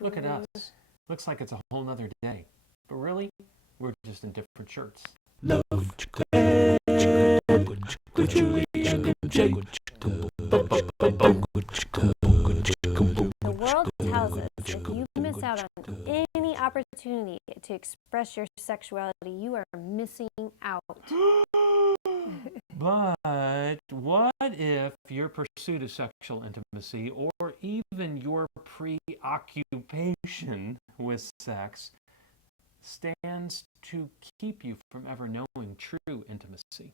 Look at us. Looks like it's a whole nother day. But really, we're just in different shirts. The world tells us if you miss out on any opportunity to express your sexuality, you are missing out. But what if your pursuit of sexual intimacy or even your preoccupation with sex stands to keep you from ever knowing true intimacy?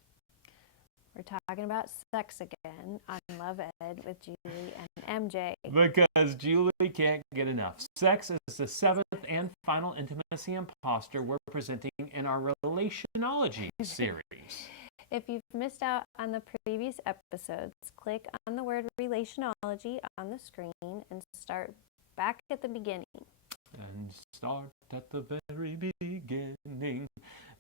We're talking about sex again on Love Ed with Julie and MJ. Because Julie can't get enough. Sex is the seventh and final intimacy imposter we're presenting in our Relationology series. If you've missed out on the previous episodes, click on the word Relationology on the screen and start back at the beginning. And start at the very beginning.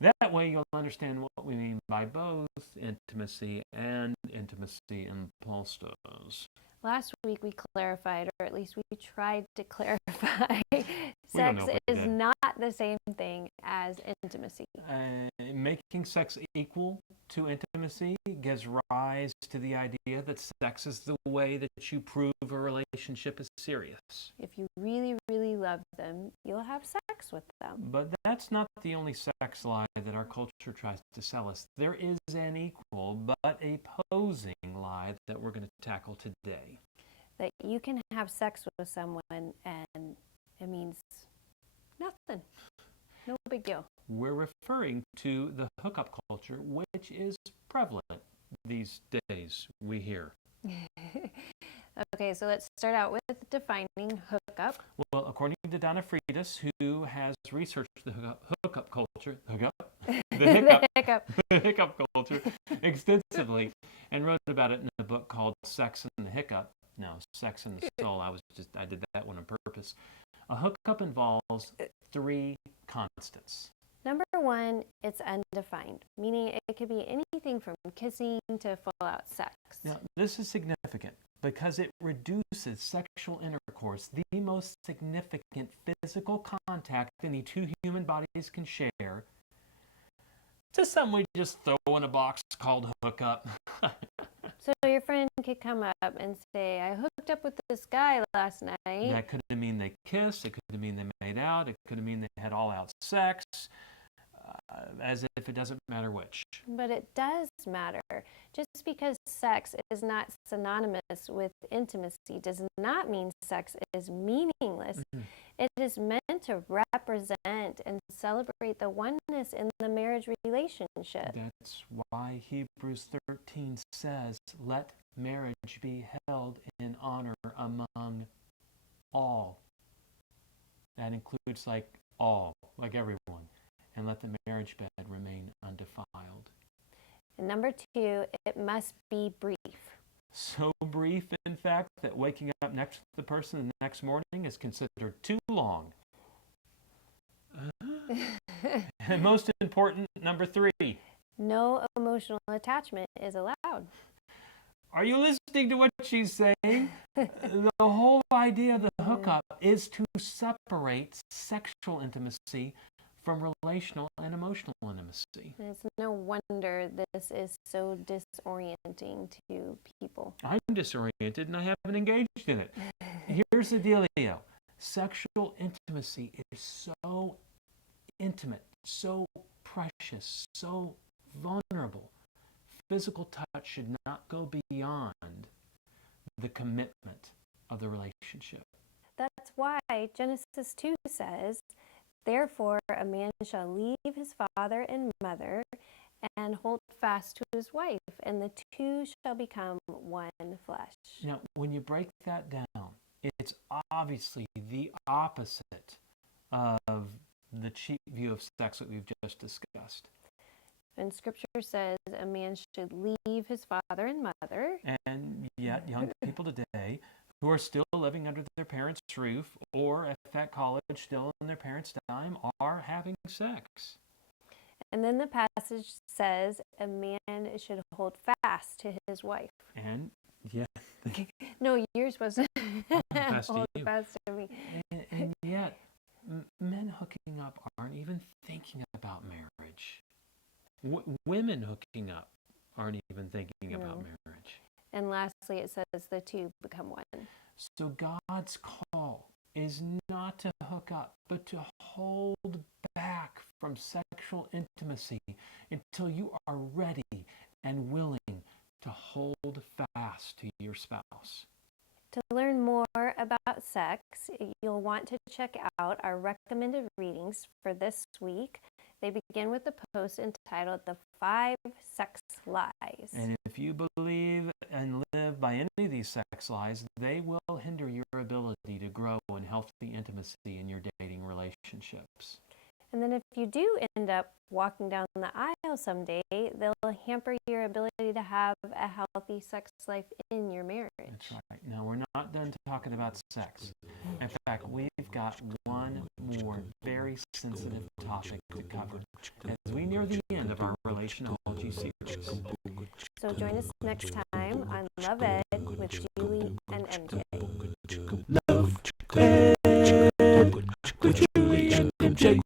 That way you'll understand what we mean by both intimacy and intimacy imposters. Last week we clarified, or at least we tried to clarify, sex is not the same thing as intimacy. Making sex equal to intimacy gives rise to the idea that sex is the way that you prove a relationship is serious. If you really, really love them, you'll have sex with them. But that's not the only sex lie that our culture tries to sell us. There is an equal but opposing lie that we're going to tackle today. That you can have sex with someone and it means nothing. No big deal. We're referring to the hookup culture, which is prevalent these days, we hear. Okay, so let's start out with defining hookup. Well, according to Donna Freitas, who has researched the hookup culture, the hiccup culture extensively, and wrote about it in a book called Sex and the Hiccup. No, Sex and the Soul. I did that one on purpose. A hookup involves three constants. Number one, it's undefined, meaning it could be anything from kissing to full-out sex. Now, this is significant because it reduces sexual intercourse, the most significant physical contact any two human bodies can share, to something we just throw in a box called hookup. So your friend could come up and say, I hooked up with this guy last night. That could mean they kissed, it could mean they made out, it could mean they had all-out sex, as if it doesn't matter which. But it does matter. Just because sex is not synonymous with intimacy does not mean sex is meaningless. Mm-hmm. It is meant to represent and celebrate the oneness in the marriage relationship. That's why Hebrews 13 says, let marriage be held in honor among all. That includes all, like everyone. And let the marriage bed remain undefiled. And number two, it must be brief. So brief, in fact, that waking up next to the person the next morning is considered too long. And most important, number three. No emotional attachment is allowed. Are you listening to what she's saying? The whole idea of the hookup is to separate sexual intimacy from relational and emotional intimacy. It's no wonder this is so disorienting to people. I'm disoriented and I haven't engaged in it. Here's the dealio. Sexual intimacy is so intimate, so precious, so vulnerable. Physical touch should not go beyond the commitment of the relationship. That's why Genesis 2 says, therefore, a man shall leave his father and mother and hold fast to his wife, and the two shall become one flesh. Now, when you break that down, it's obviously the opposite of the cheap view of sex that we've just discussed. And Scripture says a man should leave his father and mother. And yet, young people today who are still living under their parents' roof or at college still on their parents' dime are having sex. And then the passage says a man should hold fast to his wife. And yeah, No, yours wasn't. Pass to Oh, you. pass to me. And yet, men hooking up aren't even thinking about marriage. Women hooking up aren't even thinking about No. marriage. And lastly, it says the two become one. So God's call is not to hook up, but to hold back from sexual intimacy until you are ready and willing to hold fast to your spouse. To learn more about sex, you'll want to check out our recommended readings for this week. They begin with a post entitled The 5 Sex Lies. And if you believe and live by any of these sex lies, they will hinder your ability to grow in healthy intimacy in your dating relationships. And then if you do end up walking down the aisle someday, they'll hamper your ability to have a healthy sex life in your marriage. That's right. Now, we're not done talking about sex. In fact, we've got one more very sensitive topic to cover as we near the end of our Relationology series. So join us next time on Love Ed with Julie and MJ. Love Ed with Julie and MJ.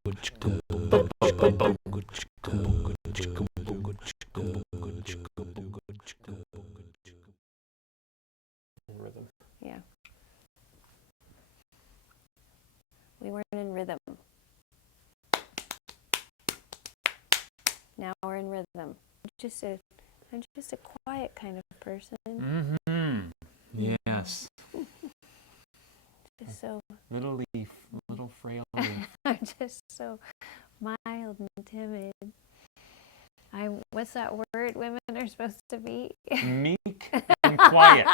Rhythm. Yeah. We weren't in rhythm. Now we're in rhythm. I'm just a quiet kind of person. Mm-hmm. Yes. Just so Little leaf, little frail leaf. I'm just so mild and timid. What's that word women are supposed to be? Meek and quiet.